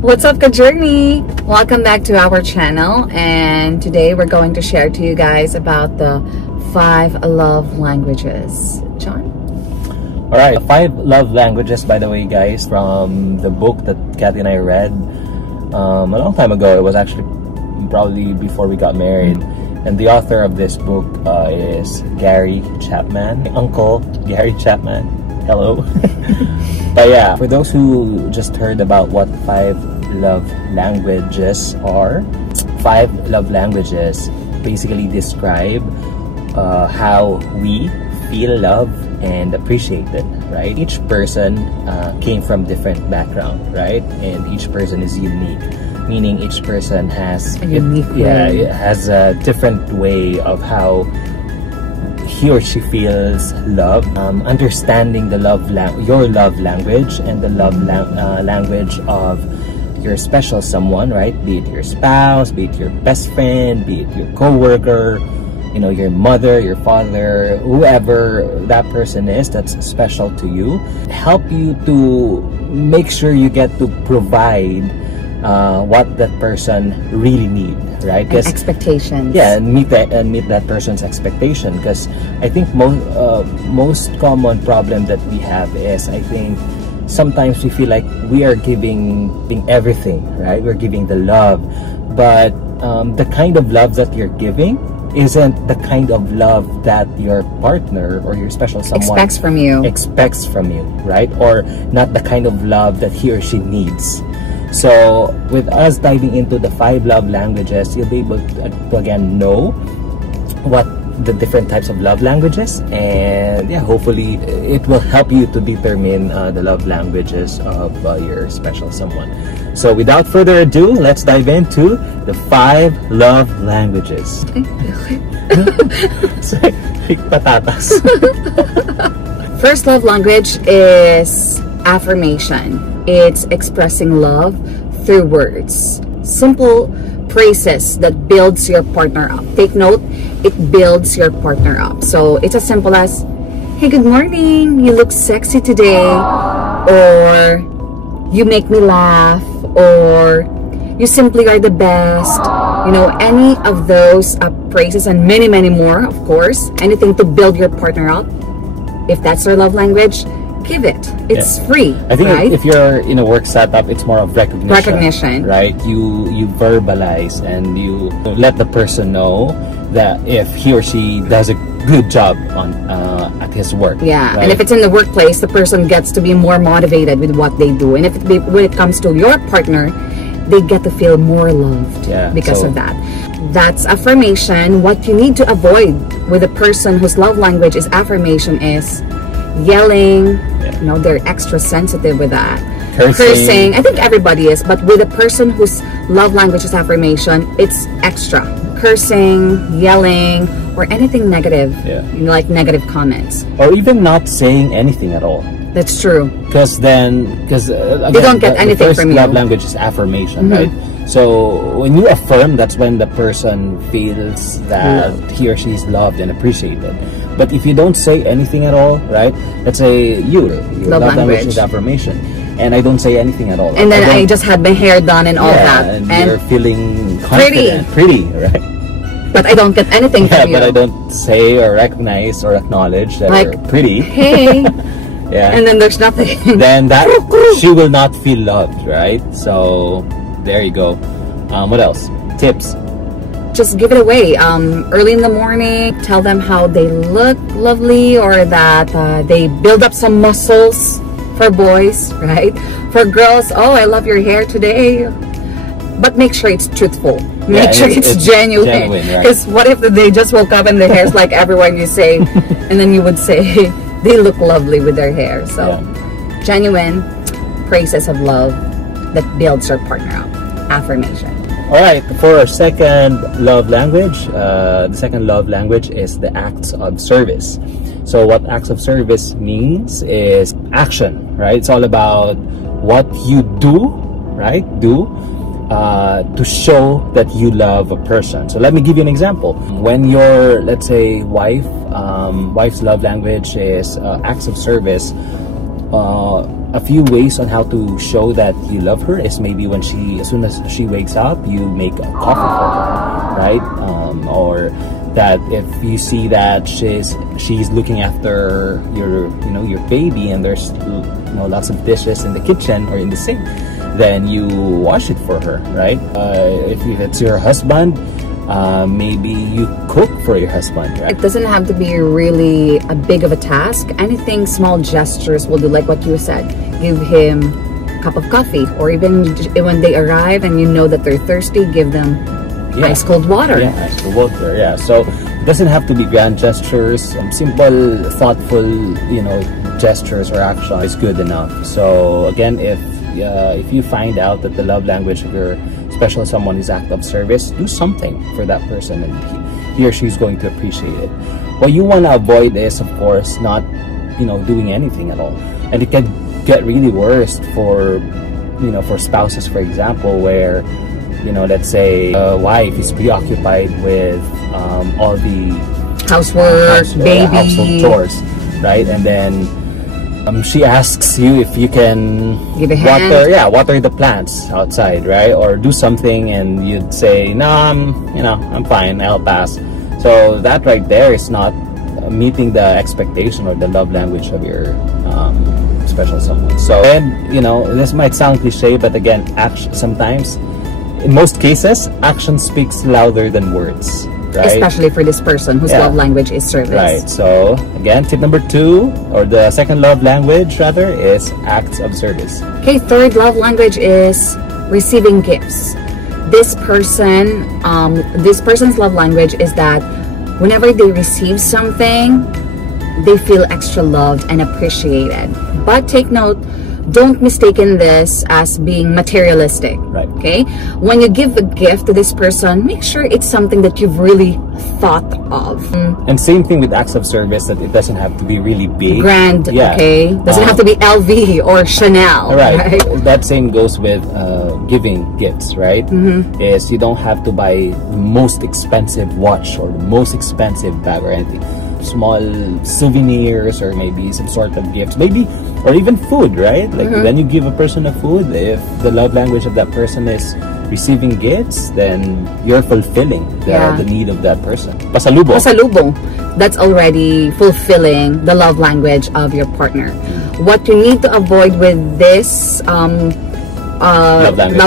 What's up, good journey? Welcome back to our channel, and today we're going to share to you guys about the 5 love languages. John? Alright, 5 love languages, by the way, guys, from the book that Kathy and I read a long time ago. It was actually probably before we got married. And the author of this book is Gary Chapman. My uncle, Gary Chapman. Hello. But yeah, for those who just heard about what 5 love languages are, 5 love languages basically describe how we feel love and appreciate it, right? Each person came from different background, right? And each person is unique, meaning each person has a unique way. It has a different way of how he or she feels love. Understanding the your love language and the love language of your special someone, right? Be it your spouse, be it your best friend, be it your co-worker, you know, your mother, your father, whoever that person is that's special to you. Help you to make sure you get to provide what that person really needs, right? And expectations. Yeah, and meet that person's expectation. Because I think most common problem that we have is, I think sometimes we feel like we are giving everything, right? We're giving the love, but the kind of love that you're giving isn't the kind of love that your partner or your special someone expects from you, right? Or not the kind of love that he or she needs. So with us diving into the 5 love languages, you'll be able to again know what the different types of love languages, and yeah, hopefully it will help you to determine the love languages of your special someone. So without further ado, let's dive into the 5 love languages. Patatas. First love language is affirmation. It's expressing love through words. Simple phrases that builds your partner up. Take note, it builds your partner up. So it's as simple as, hey, good morning, you look sexy today, or you make me laugh, or you simply are the best. You know, any of those phrases, and many, many more, of course. Anything to build your partner up. If that's their love language, give it. It's free. I think, right? If you're in a work setup, it's more of recognition. Right? You verbalize and you let the person know that if he or she does a good job on at his work. Yeah, right? And if it's in the workplace, the person gets to be more motivated with what they do. And when it comes to your partner, they get to feel more loved because of that. That's affirmation. What you need to avoid with a person whose love language is affirmation is yelling. You know, they're extra sensitive with that. Cursing. I think everybody is, but with a person whose love language is affirmation, it's extra. Cursing, yelling, or anything negative, you know, like negative comments. Or even not saying anything at all. That's true. Because they don't get anything from you. The first love language is affirmation, right? So when you affirm, that's when the person feels that he or she is loved and appreciated. But if you don't say anything at all, right? Let's say your love language is affirmation, and I don't say anything at all. And then I just had my hair done and all that. And you're feeling confident. Pretty, right? But I don't get anything from you. But I don't say or recognize or acknowledge that you're pretty. Hey. And then there's nothing. Then that she will not feel loved, right? So there you go. What else? Tips. Just give it away. Early in the morning, tell them how they look lovely, or that they build up some muscles for boys, right? For girls, oh, I love your hair today. But make sure it's truthful. Make sure it's genuine. Because what if they just woke up and their hair's like everyone you say, and then you would say they look lovely with their hair. So genuine praises of love that builds your partner up. Affirmation. Alright, for our second love language, the second love language is the acts of service. So what acts of service means is action, right? It's all about what you do, right? To show that you love a person. So let me give you an example. When your, let's say, wife's love language is acts of service, a few ways on how to show that you love her is maybe when as soon as she wakes up, you make a coffee for her, right? Or that if you see that she's looking after your baby, and there's lots of dishes in the kitchen or in the sink, then you wash it for her, right? If it's your husband, maybe you cook for your husband, right? It doesn't have to be really a big of a task. Anything, small gestures will do, like what you said. Give him a cup of coffee, or even when they arrive and you know that they're thirsty, give them ice cold water. Yeah, ice cold water, yeah. So it doesn't have to be grand gestures. Simple, thoughtful, gestures or action is good enough. So again, if you find out that the love language of your special someone is act of service, do something for that person, and he or she's going to appreciate it. What you want to avoid is, of course, not doing anything at all. And it can get really worse for spouses, for example, where let's say a wife is preoccupied with all the housework, household chores, right? And then she asks you if you can give a hand. water the plants outside, right? Or do something, and you'd say, no, I'm fine, I'll pass. So that right there is not meeting the expectation or the love language of your special someone. So, and this might sound cliche, but again, sometimes, in most cases, action speaks louder than words, right? Especially for this person whose love language is service. Right. So again, tip number 2, or the second love language rather, is acts of service. Okay, third love language is receiving gifts. This person's love language is that whenever they receive something, they feel extra loved and appreciated. But take note, don't mistaken this as being materialistic. Right. Okay? When you give a gift to this person, make sure it's something that you've really thought of. And same thing with acts of service, that it doesn't have to be really big. Grand, okay? Doesn't have to be LV or Chanel. Right. That same goes with giving gifts, right? Is you don't have to buy the most expensive watch or the most expensive bag or anything. Small souvenirs, or maybe some sort of gifts, maybe, or even food, right? Like when you give a person a food, if the love language of that person is receiving gifts, then you're fulfilling the need of that person. Pasalubong. Pasalubong. That's already fulfilling the love language of your partner. What you need to avoid with this love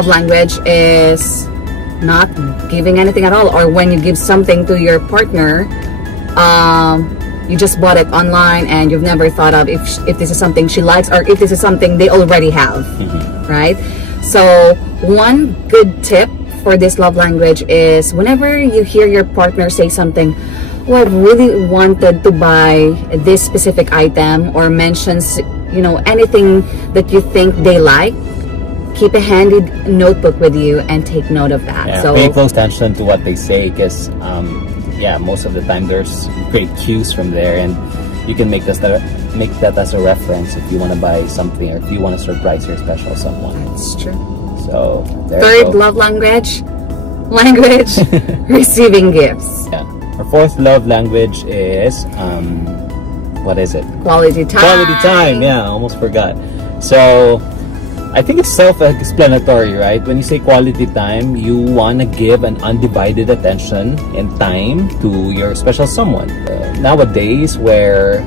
language is not giving anything at all, or when you give something to your partner, you just bought it online and you've never thought of if this is something she likes, or if this is something they already have, right? So one good tip for this love language is whenever you hear your partner say something, oh, I really wanted to buy this specific item, or mentions anything that you think they like, keep a handy notebook with you and take note of that. So pay close attention to what they say, because most of the time there's great cues from there, and you can make that as a reference if you want to buy something, or if you want to surprise your special someone. That's true. So third love language receiving gifts. Our fourth love language is what is it? Quality time. Quality time. Yeah, almost forgot. So I think it's self-explanatory, right? When you say quality time, you want to give an undivided attention and time to your special someone. Nowadays, where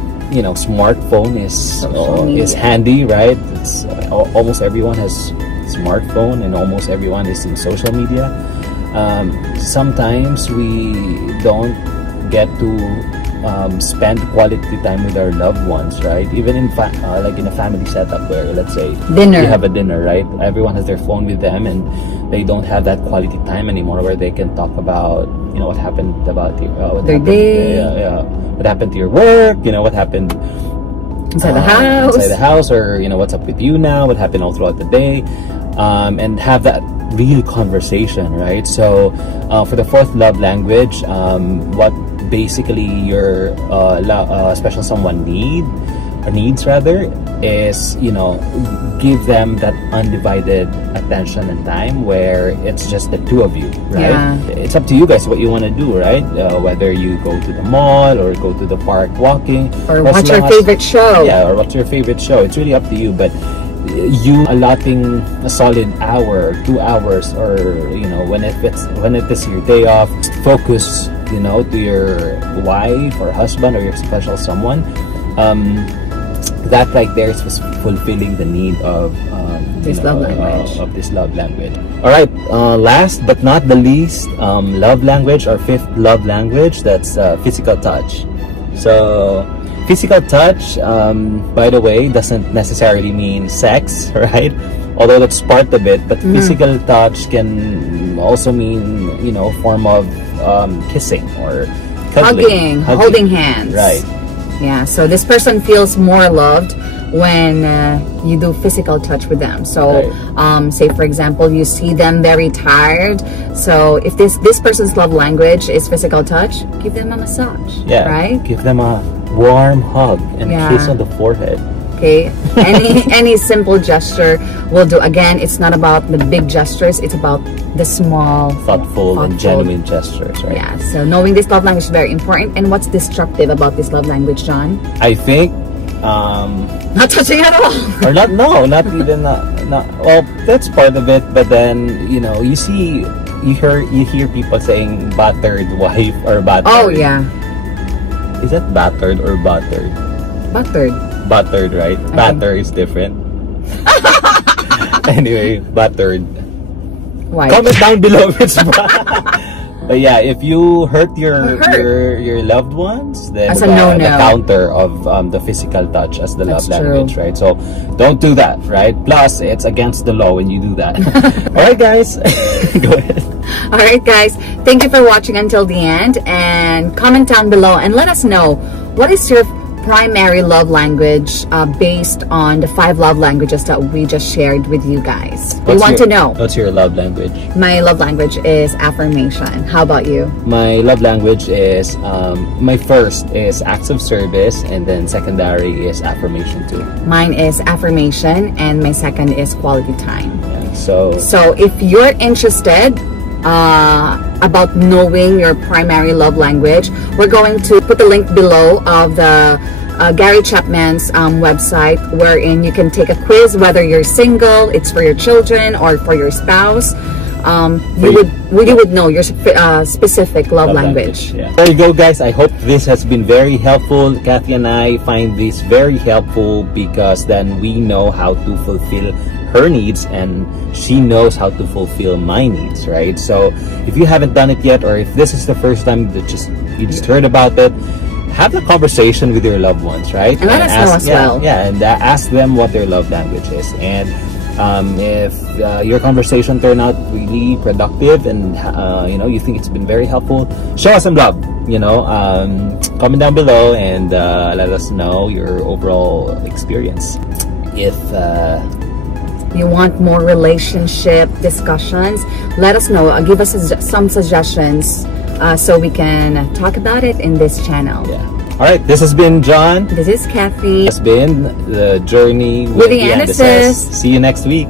smartphone is handy, right? It's almost everyone has smartphone, and almost everyone is in social media. Sometimes we don't get to spend quality time with our loved ones, right? Even in like in a family setup where, let's say, you have a dinner, right? Everyone has their phone with them, and they don't have that quality time anymore where they can talk about what happened about their day, what happened to your work, what happened inside the house, or what's up with you now, what happened all throughout the day, and have that real conversation, right? So for the fourth love language, what basically your special someone needs rather is give them that undivided attention and time where it's just the two of you, right? It's up to you guys what you want to do, right? Whether you go to the mall or go to the park walking, or watch your favorite show, or what's your favorite show, it's really up to you. But you allotting a solid hour, 2 hours, or you know, when it is your day off, focus, you know, to your wife or husband or your special someone. That right there is fulfilling the need of this love language. Of this love language. All right. Last but not the least, love language, or fifth love language, that's physical touch. So physical touch, by the way, doesn't necessarily mean sex, right? Although that's part of it, but physical touch can also mean, you know, form of kissing or cuddling, hugging, holding hands. Right. Yeah, so this person feels more loved when you do physical touch with them. So right. Say for example, you see them very tired, so if this person's love language is physical touch, give them a massage. Yeah, right, give them a warm hug and kiss on the forehead. Okay, any simple gesture will do. Again, it's not about the big gestures, it's about the small, thoughtful and genuine gestures, right? Yeah, so knowing this love language is very important. And what's destructive about this love language, John? I think not touching at all. Or not even not well, that's part of it, but then, you know, you hear people saying battered wife or battered. Oh yeah. Is that battered or buttered? Buttered, right? Okay. Batter is different. Anyway, buttered. Why? Comment down below if it's But yeah, if you hurt your loved ones, then as a no-no. The counter of the physical touch as the love language, true. right? So don't do that, right? Plus, it's against the law when you do that. All right, guys. Go ahead. All right, guys. Thank you for watching until the end, and comment down below and let us know what is your primary love language based on the 5 love languages that we just shared with you guys. We want to know. What's your love language? My love language is affirmation. How about you? My love language is, my first is acts of service, and then secondary is affirmation too. Mine is affirmation, and my second is quality time. Yeah, so if you're interested about knowing your primary love language, we're going to put the link below of the Gary Chapman's website, wherein you can take a quiz whether you're single, it's for your children or for your spouse. You would know your specific love language. Yeah. There you go, guys. I hope this has been very helpful. Kathy and I find this very helpful because then we know how to fulfill her needs and she knows how to fulfill my needs, right? So if you haven't done it yet, or if this is the first time that you just heard about it, have a conversation with your loved ones, right? And let us know as well. Yeah, and ask them what their love language is. And if your conversation turned out really productive and you know, you think it's been very helpful, show us some love. You know, comment down below and let us know your overall experience. If you want more relationship discussions, let us know. Give us some suggestions so we can talk about it in this channel. Yeah. All right. This has been John. This is Kathy. This has been the journey with the Anderses. See you next week.